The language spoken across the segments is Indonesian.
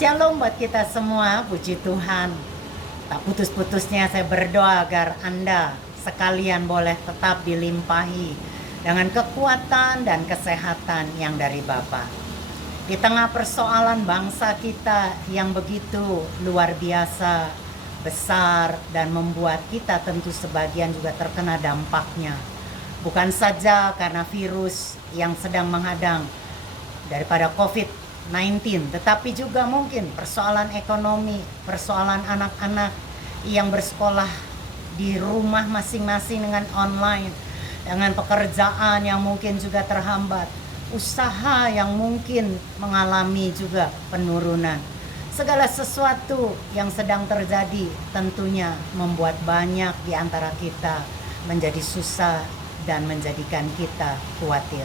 Shalom buat kita semua, puji Tuhan. Tak putus-putusnya saya berdoa agar Anda sekalian boleh tetap dilimpahi dengan kekuatan dan kesehatan yang dari Bapa. Di tengah persoalan bangsa kita yang begitu luar biasa, besar, dan membuat kita tentu sebagian juga terkena dampaknya. Bukan saja karena virus yang sedang menghadang daripada COVID-19, tetapi juga mungkin persoalan ekonomi, persoalan anak-anak yang bersekolah di rumah masing-masing dengan online, dengan pekerjaan yang mungkin juga terhambat, usaha yang mungkin mengalami juga penurunan. Segala sesuatu yang sedang terjadi tentunya membuat banyak di antara kita menjadi susah dan menjadikan kita khawatir.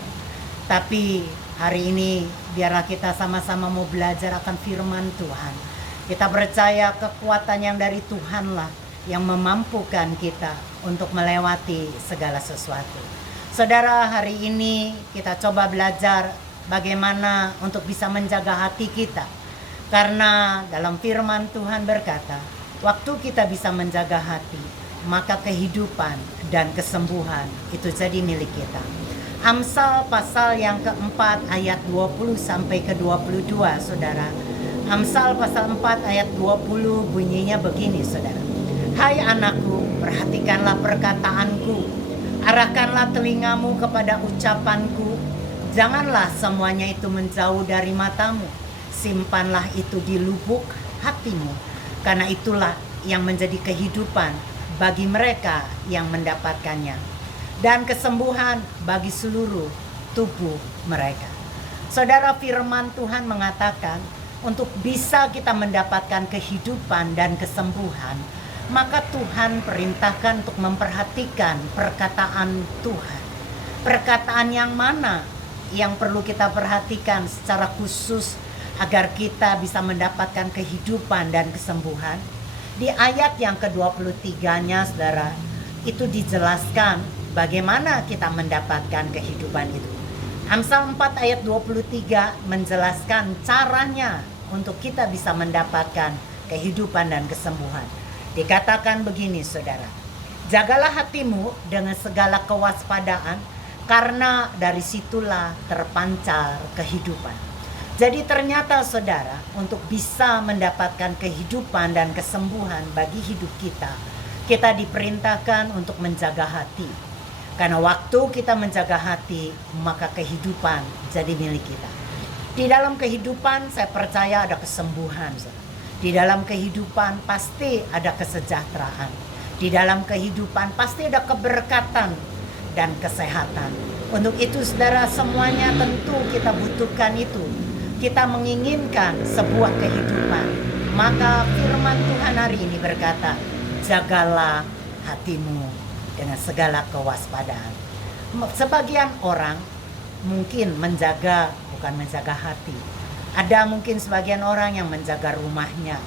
Tapi hari ini biarlah kita sama-sama mau belajar akan firman Tuhan. Kita percaya kekuatan yang dari Tuhan lah yang memampukan kita untuk melewati segala sesuatu. Saudara, hari ini kita coba belajar bagaimana untuk bisa menjaga hati kita. Karena dalam firman Tuhan berkata, waktu kita bisa menjaga hati, maka kehidupan dan kesembuhan itu jadi milik kita. Amsal pasal yang keempat ayat 20 sampai ke 22, saudara. Amsal pasal 4 ayat 20 bunyinya begini, saudara. Hai anakku, perhatikanlah perkataanku, arahkanlah telingamu kepada ucapanku, janganlah semuanya itu menjauh dari matamu, simpanlah itu di lubuk hatimu, karena itulah yang menjadi kehidupan bagi mereka yang mendapatkannya, dan kesembuhan bagi seluruh tubuh mereka. Saudara, firman Tuhan mengatakan untuk bisa kita mendapatkan kehidupan dan kesembuhan, maka Tuhan perintahkan untuk memperhatikan perkataan Tuhan. Perkataan yang mana yang perlu kita perhatikan secara khusus agar kita bisa mendapatkan kehidupan dan kesembuhan? Di ayat yang ke-23-nya, saudara, itu dijelaskan bagaimana kita mendapatkan kehidupan itu. Amsal 4 ayat 23 menjelaskan caranya untuk kita bisa mendapatkan kehidupan dan kesembuhan. Dikatakan begini, saudara. Jagalah hatimu dengan segala kewaspadaan, karena dari situlah terpancar kehidupan. Jadi ternyata, saudara, untuk bisa mendapatkan kehidupan dan kesembuhan bagi hidup kita, kita diperintahkan untuk menjaga hati. Karena waktu kita menjaga hati, maka kehidupan jadi milik kita. Di dalam kehidupan saya percaya ada kesembuhan. Di dalam kehidupan pasti ada kesejahteraan. Di dalam kehidupan pasti ada keberkatan dan kesehatan. Untuk itu, saudara, semuanya tentu kita butuhkan itu. Kita menginginkan sebuah kehidupan. Maka firman Tuhan hari ini berkata, jagalah hatimu dengan segala kewaspadaan. Sebagian orang mungkin bukan menjaga hati. Ada mungkin sebagian orang yang menjaga rumahnya,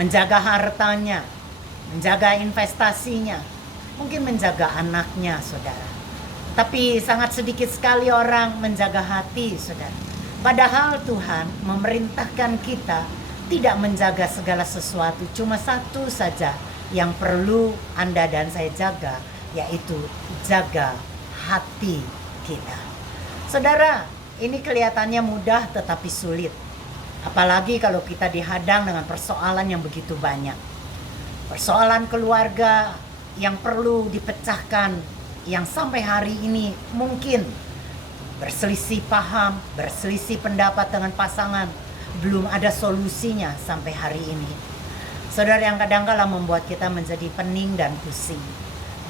menjaga hartanya, menjaga investasinya, mungkin menjaga anaknya, saudara. Tapi sangat sedikit sekali orang menjaga hati, saudara. Padahal Tuhan memerintahkan kita tidak menjaga segala sesuatu. Cuma satu saja yang perlu Anda dan saya jaga, yaitu jaga hati kita. Saudara, ini kelihatannya mudah tetapi sulit. Apalagi kalau kita dihadang dengan persoalan yang begitu banyak. Persoalan keluarga yang perlu dipecahkan, yang sampai hari ini mungkin berselisih paham, berselisih pendapat dengan pasangan, belum ada solusinya sampai hari ini. Saudara, yang kadang-kala membuat kita menjadi pening dan pusing.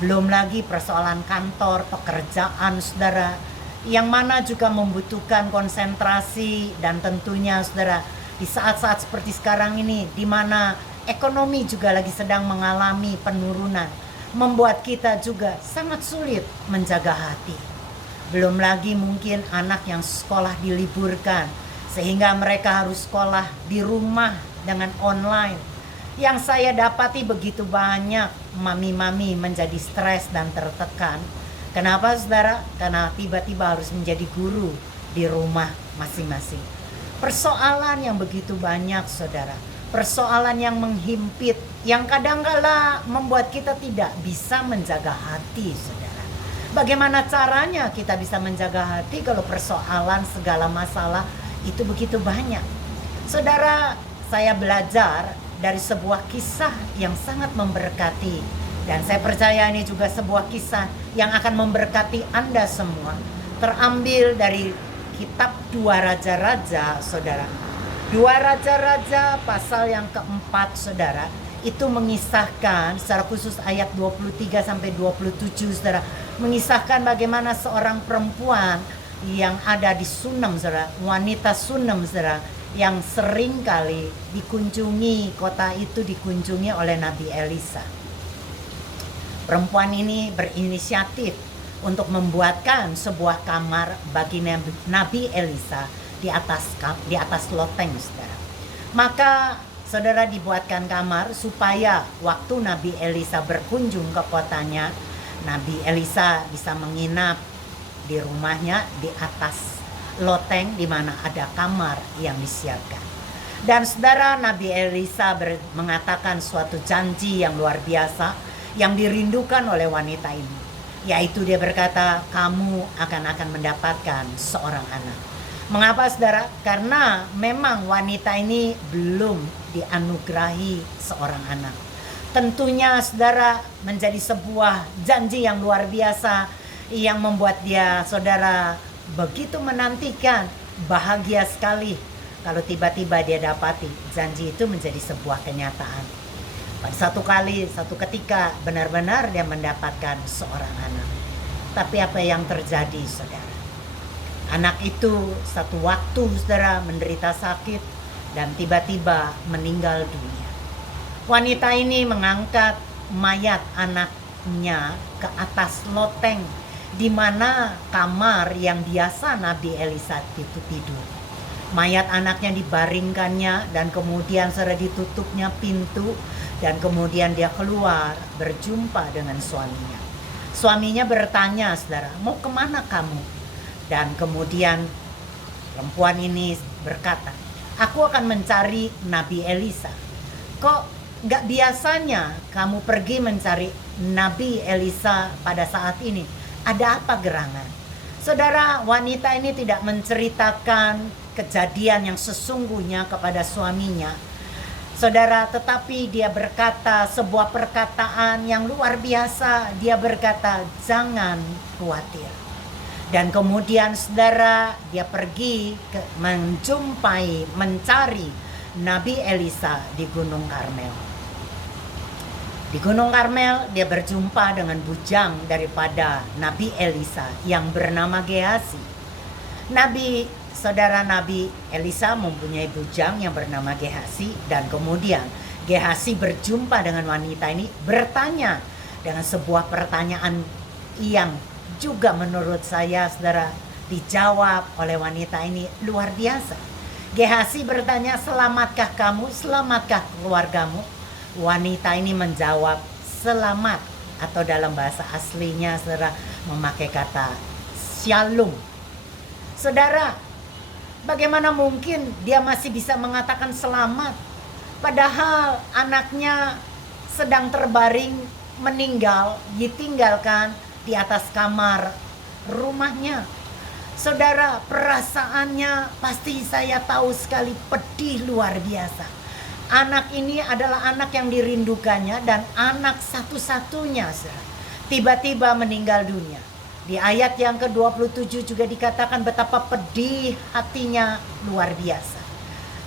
Belum lagi persoalan kantor, pekerjaan, saudara, yang mana juga membutuhkan konsentrasi, dan tentunya, saudara, di saat-saat seperti sekarang ini, di mana ekonomi juga lagi sedang mengalami penurunan, membuat kita juga sangat sulit menjaga hati. Belum lagi mungkin anak yang sekolah diliburkan, sehingga mereka harus sekolah di rumah dengan online. Yang saya dapati begitu banyak mami-mami menjadi stres dan tertekan. Kenapa, saudara? Karena tiba-tiba harus menjadi guru di rumah masing-masing. Persoalan yang begitu banyak, saudara. Persoalan yang menghimpit, yang kadangkala membuat kita tidak bisa menjaga hati, saudara. Bagaimana caranya kita bisa menjaga hati kalau persoalan segala masalah itu begitu banyak? Saudara, saya belajar dari sebuah kisah yang sangat memberkati. Dan saya percaya ini juga sebuah kisah yang akan memberkati Anda semua. Terambil dari kitab 2 Raja-Raja, saudara. 2 Raja-Raja pasal yang keempat, saudara. Itu mengisahkan secara khusus ayat 23 sampai 27, saudara. Mengisahkan bagaimana seorang perempuan yang ada di Sunem, saudara. Wanita Sunem, saudara. Yang sering kali dikunjungi, kota itu dikunjungi oleh Nabi Elisa. Perempuan ini berinisiatif untuk membuatkan sebuah kamar bagi Nabi Elisa di atas loteng, saudara. Maka saudara dibuatkan kamar supaya waktu Nabi Elisa berkunjung ke kotanya, Nabi Elisa bisa menginap di rumahnya di atas loteng di mana ada kamar yang disiapkan. Dan saudara, Nabi Elisa mengatakan suatu janji yang luar biasa yang dirindukan oleh wanita ini, yaitu dia berkata, kamu akan mendapatkan seorang anak. Mengapa, saudara? Karena memang wanita ini belum dianugerahi seorang anak. Tentunya, saudara, menjadi sebuah janji yang luar biasa yang membuat dia, saudara, begitu menantikan, bahagia sekali kalau tiba-tiba dia dapati janji itu menjadi sebuah kenyataan. Pada satu ketika benar-benar dia mendapatkan seorang anak. Tapi apa yang terjadi, saudara? Anak itu satu waktu, saudara, menderita sakit dan tiba-tiba meninggal dunia. Wanita ini mengangkat mayat anaknya ke atas loteng di mana kamar yang biasa Nabi Elisa itu tidur. Mayat anaknya dibaringkannya dan kemudian saudara ditutupnya pintu. Dan kemudian dia keluar berjumpa dengan suaminya. Suaminya bertanya, saudara, mau kemana kamu? Dan kemudian perempuan ini berkata, aku akan mencari Nabi Elisa. Kok gak biasanya kamu pergi mencari Nabi Elisa pada saat ini? Ada apa gerangan? Saudara, wanita ini tidak menceritakan kejadian yang sesungguhnya kepada suaminya. Saudara, tetapi dia berkata sebuah perkataan yang luar biasa. Dia berkata, jangan khawatir. Dan kemudian saudara, dia pergi mencari Nabi Elisa di Gunung Karmel. Di Gunung Karmel dia berjumpa dengan bujang daripada Nabi Elisa yang bernama Gehazi. Saudara, Nabi Elisa mempunyai bujang yang bernama Gehazi. Dan kemudian Gehazi berjumpa dengan wanita ini, bertanya dengan sebuah pertanyaan yang juga menurut saya, saudara, dijawab oleh wanita ini luar biasa. Gehazi bertanya, selamatkah kamu? Selamatkah keluargamu? Wanita ini menjawab, selamat, atau dalam bahasa aslinya, saudara, memakai kata shalom. Saudara, bagaimana mungkin dia masih bisa mengatakan selamat? Padahal anaknya sedang terbaring, meninggal, ditinggalkan di atas kamar rumahnya. Saudara, perasaannya pasti saya tahu sekali pedih luar biasa. Anak ini adalah anak yang dirindukannya dan anak satu-satunya, saudara. Tiba-tiba meninggal dunia. Di ayat yang ke-27 juga dikatakan betapa pedih hatinya luar biasa.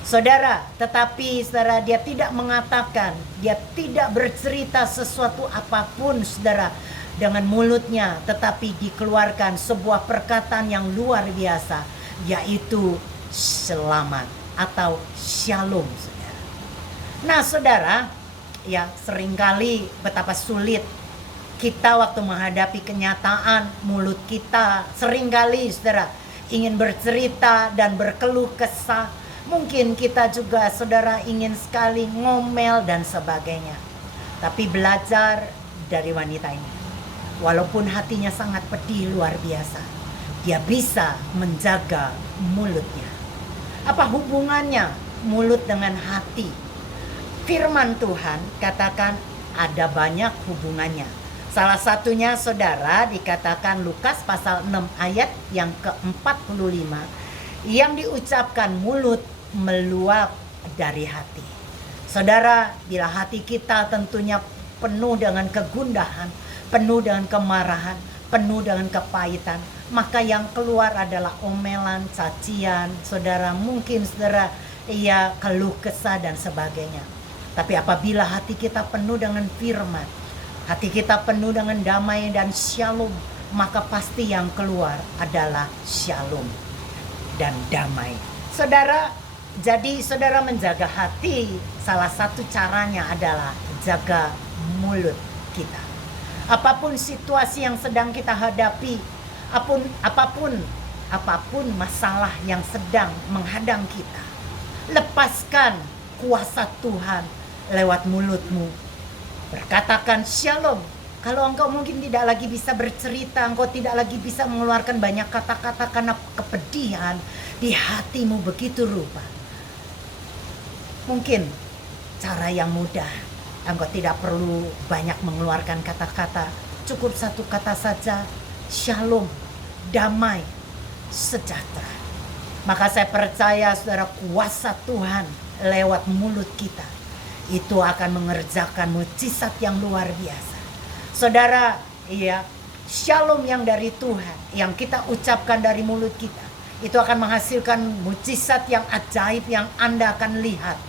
Saudara, tetapi saudara, dia tidak mengatakan, dia tidak bercerita sesuatu apapun, saudara, dengan mulutnya, tetapi dikeluarkan sebuah perkataan yang luar biasa, yaitu selamat atau shalom, saudara. Nah, saudara, ya seringkali betapa sulit kita waktu menghadapi kenyataan, mulut kita seringkali, saudara, ingin bercerita dan berkeluh kesah. Mungkin kita juga, saudara, ingin sekali ngomel dan sebagainya. Tapi belajar dari wanita ini, walaupun hatinya sangat pedih luar biasa, dia bisa menjaga mulutnya. Apa hubungannya mulut dengan hati? Firman Tuhan katakan ada banyak hubungannya. Salah satunya saudara dikatakan Lukas pasal 6 ayat yang ke-45, yang diucapkan mulut meluap dari hati. Saudara, bila hati kita tentunya penuh dengan kegundahan, penuh dengan kemarahan, penuh dengan kepahitan, maka yang keluar adalah omelan, cacian, saudara, mungkin saudara keluh kesah dan sebagainya. Tapi apabila hati kita penuh dengan firman, hati kita penuh dengan damai dan shalom, maka pasti yang keluar adalah shalom dan damai. Saudara, jadi saudara menjaga hati, salah satu caranya adalah jaga mulut kita. Apapun situasi yang sedang kita hadapi, apapun masalah yang sedang menghadang kita, lepaskan kuasa Tuhan lewat mulutmu. Berkatakan shalom. Kalau engkau mungkin tidak lagi bisa bercerita, engkau tidak lagi bisa mengeluarkan banyak kata-kata karena kepedihan di hatimu begitu rupa. Mungkin cara yang mudah, engkau tidak perlu banyak mengeluarkan kata-kata. Cukup satu kata saja, shalom, damai, sejahtera. Maka saya percaya saudara, kuasa Tuhan lewat mulut kita itu akan mengerjakan mujizat yang luar biasa. Saudara, shalom yang dari Tuhan, yang kita ucapkan dari mulut kita, itu akan menghasilkan mujizat yang ajaib yang Anda akan lihat.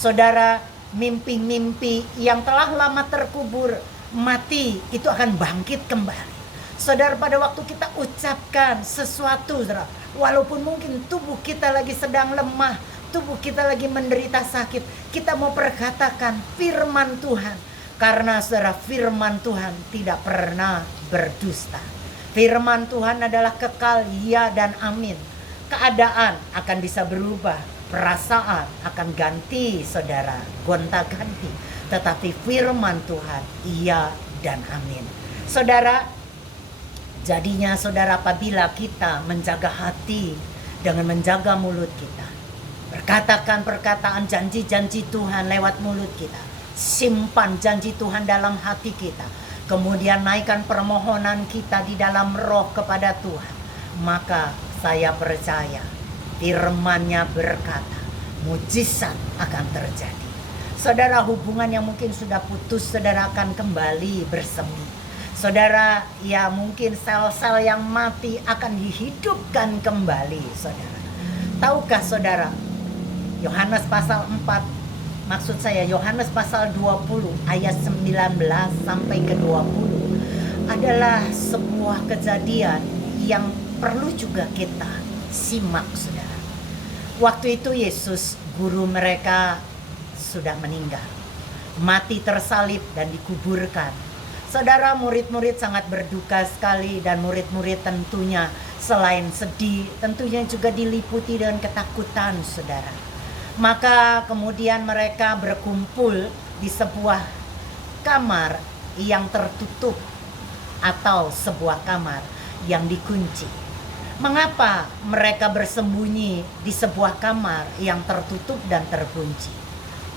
Saudara, mimpi-mimpi yang telah lama terkubur, mati, itu akan bangkit kembali. Saudara, pada waktu kita ucapkan sesuatu, saudara, walaupun mungkin tubuh kita lagi sedang lemah, tubuh kita lagi menderita sakit, kita mau perkatakan firman Tuhan. Karena saudara, firman Tuhan tidak pernah berdusta. Firman Tuhan adalah kekal, ya dan amin. Keadaan akan bisa berubah, perasaan akan ganti saudara, gonta-ganti. Tetapi firman Tuhan, iya dan amin. Saudara, jadinya saudara, apabila kita menjaga hati dengan menjaga mulut kita, berkatakan perkataan janji-janji Tuhan lewat mulut kita, simpan janji Tuhan dalam hati kita, kemudian naikkan permohonan kita di dalam roh kepada Tuhan, maka saya percaya firman-Nya berkata mujizat akan terjadi. Saudara, hubungan yang mungkin sudah putus, saudara akan kembali bersemi. Saudara, mungkin sel-sel yang mati akan dihidupkan kembali. Saudara, tahukah saudara, Yohanes pasal 4, maksud saya Yohanes pasal 20 ayat 19 sampai ke 20 adalah sebuah kejadian yang perlu juga kita simak, saudara. Waktu itu Yesus, guru mereka, sudah meninggal, mati tersalib dan dikuburkan. Saudara, murid-murid sangat berduka sekali, dan murid-murid tentunya selain sedih, tentunya juga diliputi dengan ketakutan, saudara. Maka kemudian mereka berkumpul di sebuah kamar yang tertutup atau sebuah kamar yang dikunci. Mengapa mereka bersembunyi di sebuah kamar yang tertutup dan terkunci?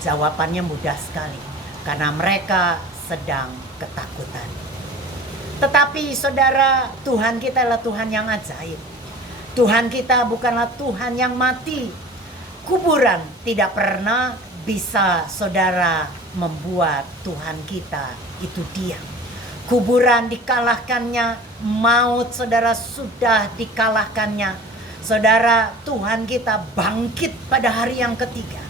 Jawabannya mudah sekali, karena mereka sedang ketakutan. Tetapi saudara, Tuhan kita adalah Tuhan yang ajaib. Tuhan kita bukanlah Tuhan yang mati. Kuburan tidak pernah bisa saudara membuat Tuhan kita itu diam. Kuburan dikalahkannya, maut saudara sudah dikalahkannya. Saudara, Tuhan kita bangkit pada hari yang ketiga.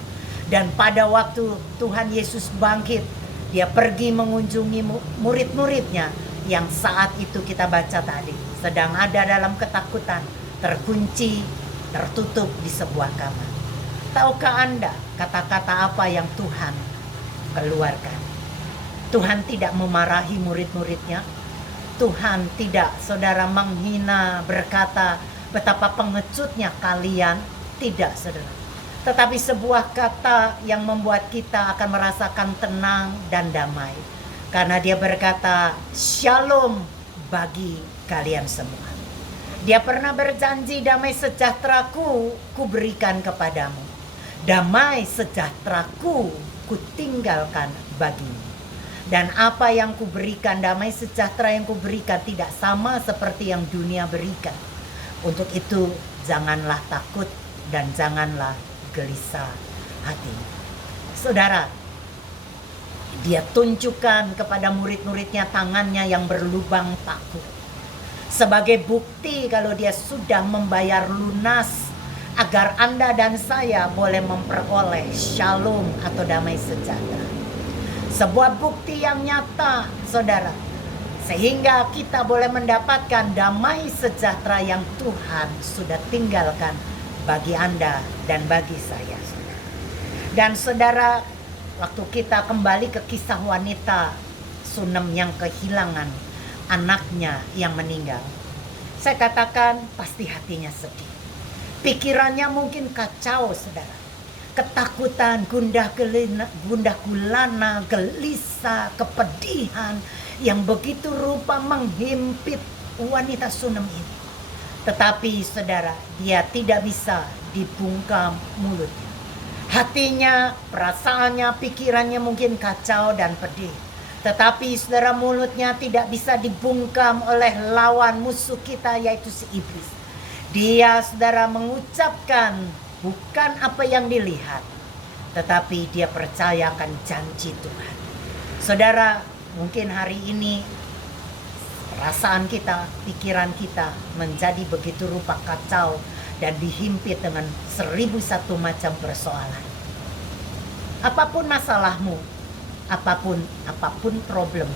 Dan pada waktu Tuhan Yesus bangkit, dia pergi mengunjungi murid-muridnya yang saat itu kita baca tadi sedang ada dalam ketakutan, terkunci, tertutup di sebuah kamar. Tahukah Anda kata-kata apa yang Tuhan keluarkan? Tuhan tidak memarahi murid-muridnya. Tuhan tidak, saudara, menghina, berkata betapa pengecutnya kalian. Tidak, saudara. Tetapi sebuah kata yang membuat kita akan merasakan tenang dan damai. Karena dia berkata, shalom bagi kalian semua. Dia pernah berjanji, damai sejahteraku ku berikan kepadamu. Damai sejahteraku ku tinggalkan bagimu. Dan apa yang ku berikan, damai sejahtera yang ku berikan tidak sama seperti yang dunia berikan. Untuk itu janganlah takut dan janganlah gelisah hati. Saudara, dia tunjukkan kepada murid-muridnya tangannya yang berlubang paku. Sebagai bukti kalau dia sudah membayar lunas agar Anda dan saya boleh memperoleh shalom atau damai sejahtera. Sebuah bukti yang nyata, saudara. Sehingga kita boleh mendapatkan damai sejahtera yang Tuhan sudah tinggalkan bagi Anda dan bagi saya. Dan saudara, waktu kita kembali ke kisah wanita Sunem yang kehilangan anaknya yang meninggal, saya katakan pasti hatinya sedih. Pikirannya mungkin kacau, saudara. Ketakutan, gundah gulana, gelisah, kepedihan yang begitu rupa menghimpit wanita Sunem ini. Tetapi saudara, dia tidak bisa dibungkam mulutnya. Hatinya, perasaannya, pikirannya mungkin kacau dan pedih. Tetapi saudara, mulutnya tidak bisa dibungkam oleh lawan musuh kita, yaitu si iblis. Dia, saudara, mengucapkan bukan apa yang dilihat, tetapi dia percayakan janji Tuhan. Saudara, mungkin hari ini perasaan kita, pikiran kita menjadi begitu rupa kacau dan dihimpit dengan 1001 macam persoalan. Apapun masalahmu, apapun problem,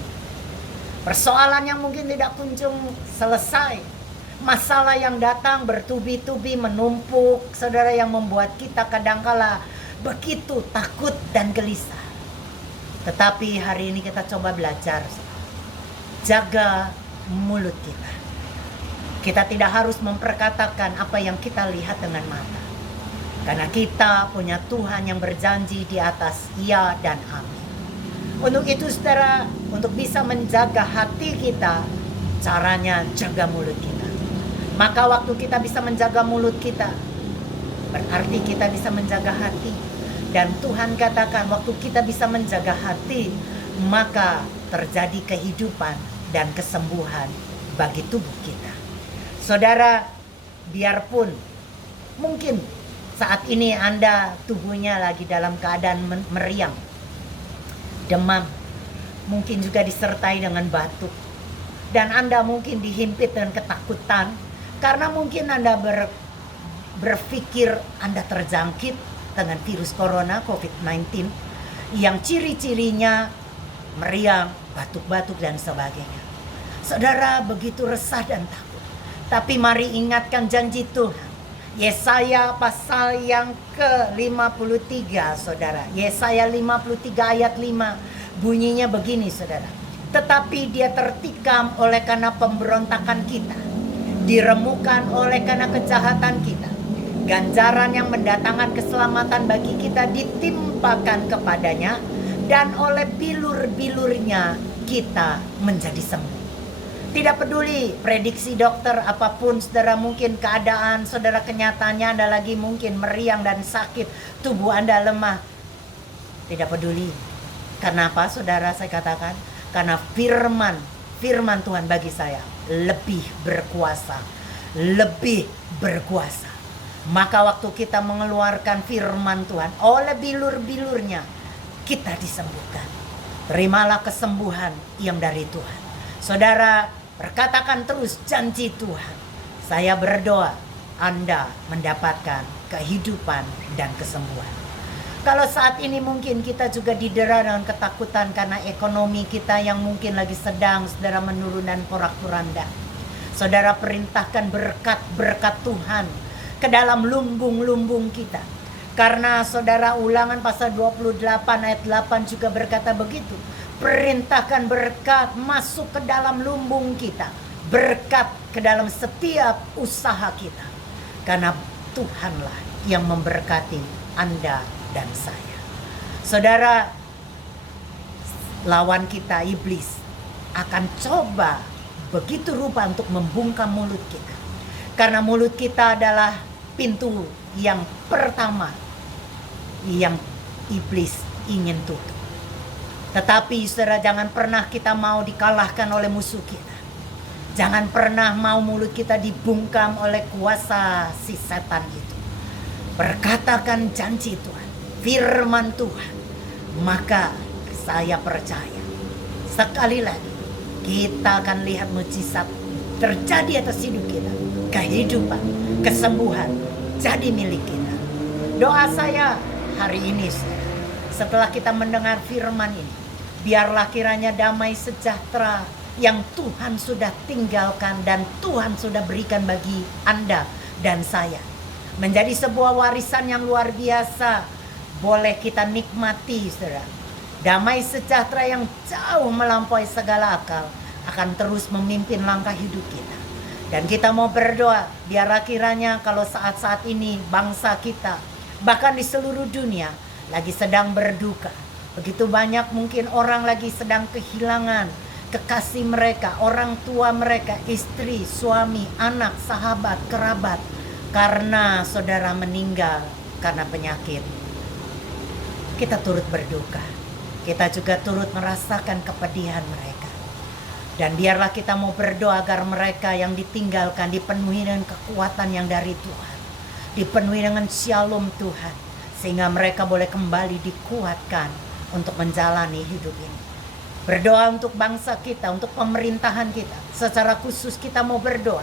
persoalan yang mungkin tidak kunjung selesai, masalah yang datang bertubi-tubi menumpuk, saudara, yang membuat kita kadangkala begitu takut dan gelisah. Tetapi hari ini kita coba belajar, jaga mulut kita. Kita tidak harus memperkatakan apa yang kita lihat dengan mata, karena kita punya Tuhan yang berjanji di atas ya dan amin. Untuk itu saudara, untuk bisa menjaga hati kita, caranya jaga mulut kita. Maka waktu kita bisa menjaga mulut kita, berarti kita bisa menjaga hati. Dan Tuhan katakan waktu kita bisa menjaga hati, maka terjadi kehidupan dan kesembuhan bagi tubuh kita. Saudara, biarpun mungkin saat ini Anda tubuhnya lagi dalam keadaan meriang, demam, mungkin juga disertai dengan batuk, dan Anda mungkin dihimpit dengan ketakutan, karena mungkin Anda berpikir Anda terjangkit dengan virus corona COVID-19 yang ciri-cirinya meriang, batuk-batuk dan sebagainya. Saudara, begitu resah dan takut. Tapi mari ingatkan janji Tuhan. Yesaya pasal yang ke-53, saudara. Yesaya 53 ayat 5 bunyinya begini, saudara. Tetapi dia tertikam oleh karena pemberontakan kita, diremukan oleh karena kejahatan kita. Ganjaran yang mendatangkan keselamatan bagi kita ditimpakan kepadanya, dan oleh bilur-bilurnya kita menjadi sembuh. Tidak peduli prediksi dokter apapun, saudara, mungkin keadaan saudara, kenyataannya Anda lagi mungkin meriang dan sakit, tubuh Anda lemah. Tidak peduli. Kenapa saudara saya katakan? Karena firman Tuhan bagi saya lebih berkuasa. Lebih berkuasa. Maka waktu kita mengeluarkan firman Tuhan, oleh bilur-bilurnya kita disembuhkan. Terimalah kesembuhan yang dari Tuhan. Saudara, perkatakan terus janji Tuhan. Saya berdoa Anda mendapatkan kehidupan dan kesembuhan. Kalau saat ini mungkin kita juga didera dengan ketakutan karena ekonomi kita yang mungkin lagi sedang, saudara, menurun dan porak-poranda. Saudara, perintahkan berkat-berkat Tuhan ke dalam lumbung-lumbung kita. Karena saudara, Ulangan pasal 28 ayat 8 juga berkata begitu. Perintahkan berkat masuk ke dalam lumbung kita. Berkat ke dalam setiap usaha kita. Karena Tuhanlah yang memberkati Anda dan saya. Saudara, lawan kita iblis akan coba begitu rupa untuk membungkam mulut kita. Karena mulut kita adalah pintu yang pertama yang iblis ingin tutup. Tetapi saudara, jangan pernah kita mau dikalahkan oleh musuh kita. Jangan pernah mau mulut kita dibungkam oleh kuasa si setan itu. Berkatakan janji Tuhan, firman Tuhan, maka saya percaya sekali lagi kita akan lihat mujizat terjadi atas hidup kita. Kehidupan, kesembuhan jadi milik kita. Doa saya hari ini, setelah kita mendengar firman ini, biarlah kiranya damai sejahtera yang Tuhan sudah tinggalkan dan Tuhan sudah berikan bagi Anda dan saya menjadi sebuah warisan yang luar biasa. Boleh kita nikmati, saudara. Damai sejahtera yang jauh melampaui segala akal akan terus memimpin langkah hidup kita. Dan kita mau berdoa, biarlah kiranya kalau saat-saat ini bangsa kita, bahkan di seluruh dunia, lagi sedang berduka. Begitu banyak mungkin orang lagi sedang kehilangan kekasih mereka, orang tua mereka, istri, suami, anak, sahabat, kerabat. Karena saudara meninggal karena penyakit. Kita turut berduka. Kita juga turut merasakan kepedihan mereka. Dan biarlah kita mau berdoa agar mereka yang ditinggalkan dipenuhi dengan kekuatan yang dari Tuhan. Dipenuhi dengan shalom Tuhan. Sehingga mereka boleh kembali dikuatkan untuk menjalani hidup ini. Berdoa untuk bangsa kita, untuk pemerintahan kita. Secara khusus kita mau berdoa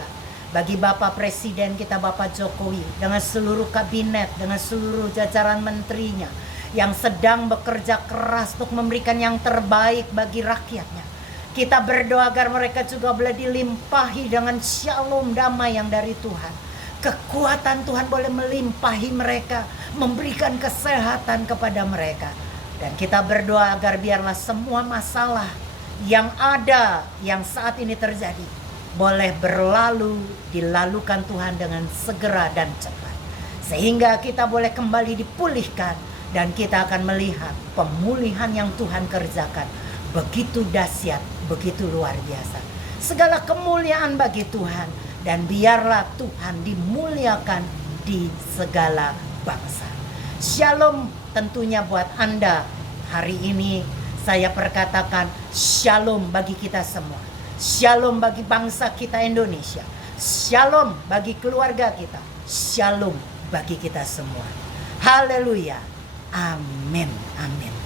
bagi Bapak Presiden kita, Bapak Jokowi, dengan seluruh kabinet, dengan seluruh jajaran menterinya yang sedang bekerja keras untuk memberikan yang terbaik bagi rakyatnya. Kita berdoa agar mereka juga boleh dilimpahi dengan shalom damai yang dari Tuhan. Kekuatan Tuhan boleh melimpahi mereka, memberikan kesehatan kepada mereka. Dan kita berdoa agar biarlah semua masalah yang ada, yang saat ini terjadi, boleh berlalu, dilalukan Tuhan dengan segera dan cepat. Sehingga kita boleh kembali dipulihkan dan kita akan melihat pemulihan yang Tuhan kerjakan. Begitu dahsyat, begitu luar biasa. Segala kemuliaan bagi Tuhan. Dan biarlah Tuhan dimuliakan di segala bangsa. Shalom tentunya buat Anda. Hari ini saya perkatakan shalom bagi kita semua. Shalom bagi bangsa kita Indonesia. Shalom bagi keluarga kita. Shalom bagi kita semua. Haleluya. Amin. Amin.